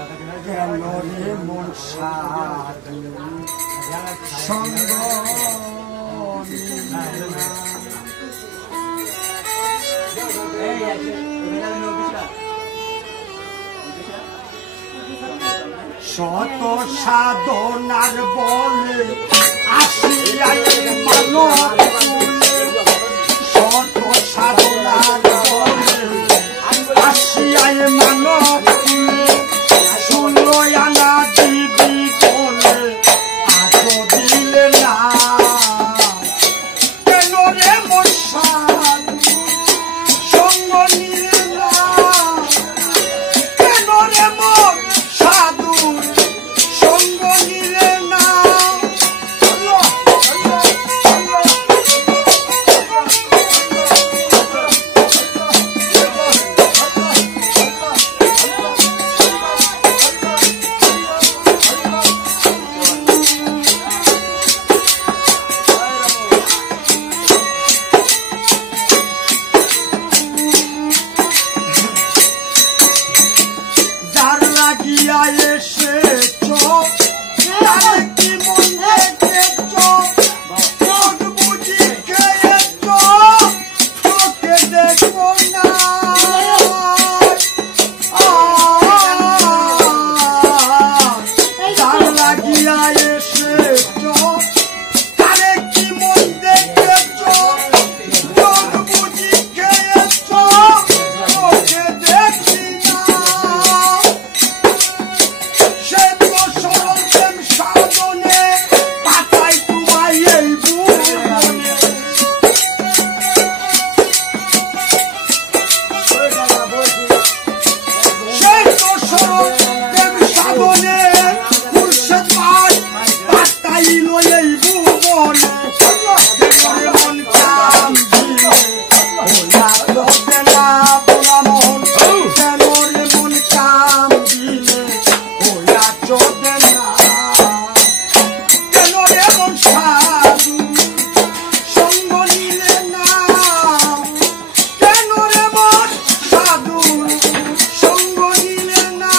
কেন রে মন সাধু সঙ্গ শত সাধনার বলে আসিয়াই মানব শত সাধনার বলে আসিয়াই মানব শুনলো আনা দিদি বলে আজও দিলে না কেন রে মোর সাধু সঙ্গ নিলে না কেন রে মোর সাধু সঙ্গ নিলে না যার লাগিয়া এসেছ তার কি মন দেখেছ চোখ বুঝি খেয়েছ চোখে দেখো না যার লাগিয়া এসেছ তার কি মন দেখেছ চোখ বুঝি খেয়েছ চোখে দেখি না সে তো সরল প্রেম সাধনে পাতাই তোমায় এই ভুবনে সে তো সরল প্রেম সাধনে মুর্শিদ পাই পাতাইল এই ভুবনে মন কাম দিলে ওলা চোখে না বোলা মন কেন রে মন কাম দিলে ওলা চোখে না কেন রে মন সাধু সঙ্গ নিলে না কেন রে মন সাধু সঙ্গ নিলে না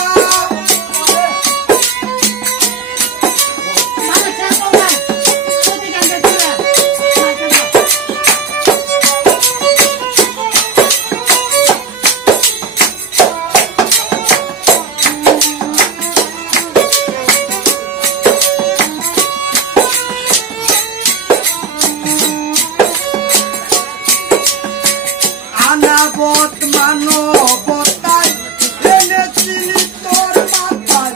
আনাবত মানবতায় এনেছিলি তোর মাথায়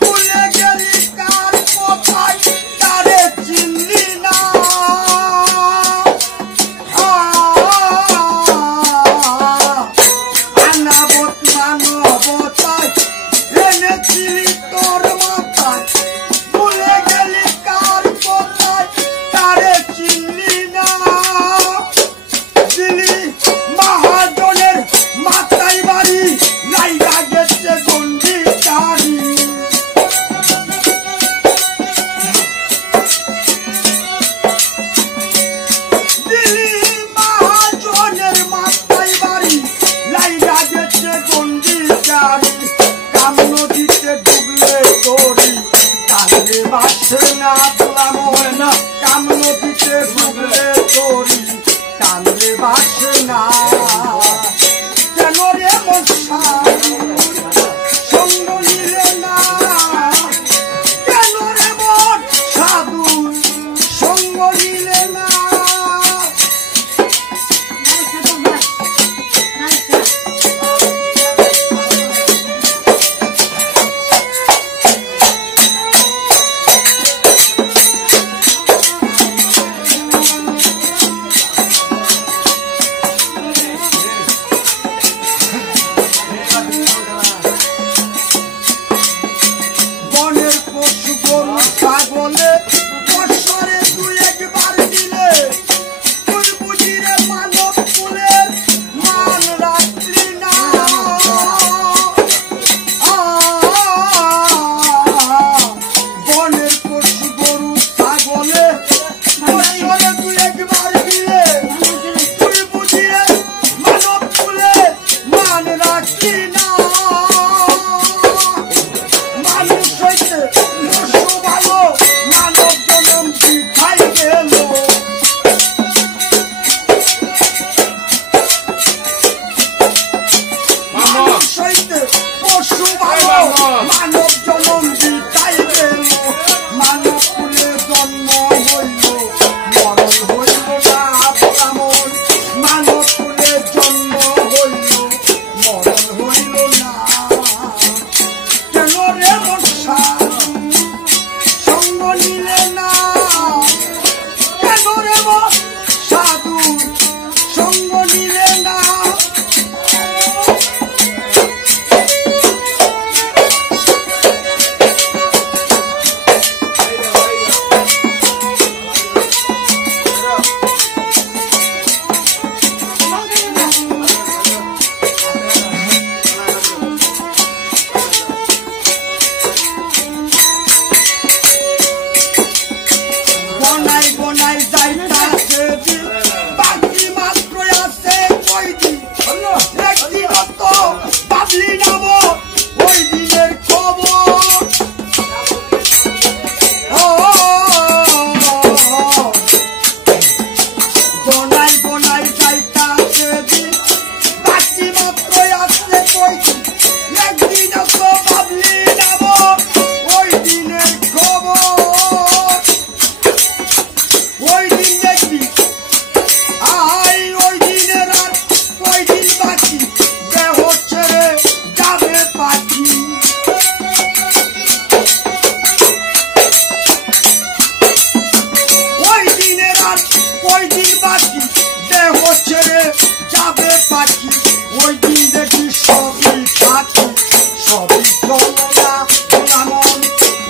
ভুলে গেলি কার কোথায় তারে চিনলি না আনাবত মানবতায় এনেছিলি তোর মাথায় ভুলে গেলি কার কোথায় তারে চিনলি না দিলি মহাজনের মাথায় বাড়ি লাইগা গেছে গন্ডি চারি দিলি মহাজনের মাথায় বাড়ি লাইগা গেছে গন্ডি চারি কাম নদীতে ডুবলে তোরি কান্দে বাসে না বলাম না কাম নদীতে ডুবলে তোরি কান্দে বাসে না কেন রে মোর সাধু সঙ্গ নিলে না কেন রে মোর সাধু সঙ্গ নিলে না পাখি ওই দিনের আর ওই দিন বাকি দেহ ছেড়ে যাবে পাখি ওই দিন দেখি সবই পাখি সবই চলনা মন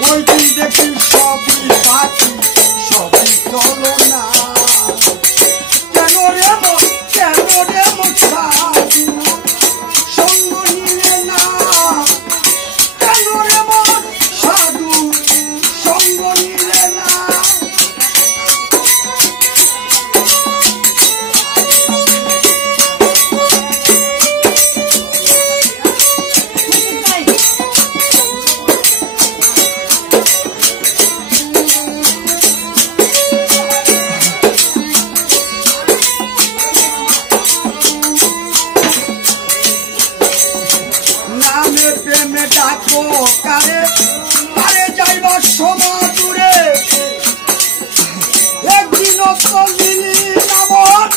ওই দিন দেখি সবই পাখি সবই চলনা কেন রে মন সাধু সঙ্গ নিলে না কেন রে মন সাধু সঙ্গ নিলে না নামে প্রেমে ডাকো কারে কারে যাইব সমাদুরে একদিন তো মিলি নামর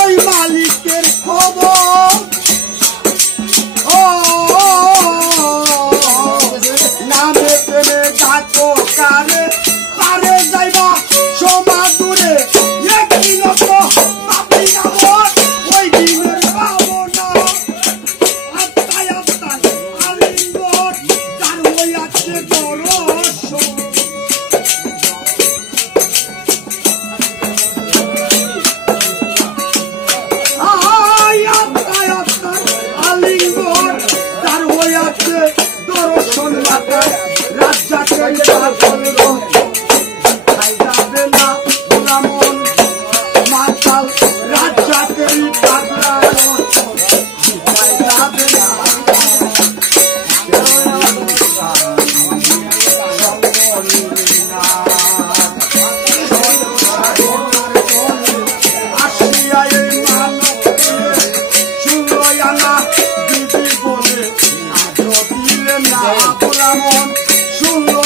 ওই মালিকের খবর ও নামে প্রেমে ডাকো কারে কারে যাইব সমাদুরে একদিন তো পাবি নামর ওই দিনের পাবো না শুনলো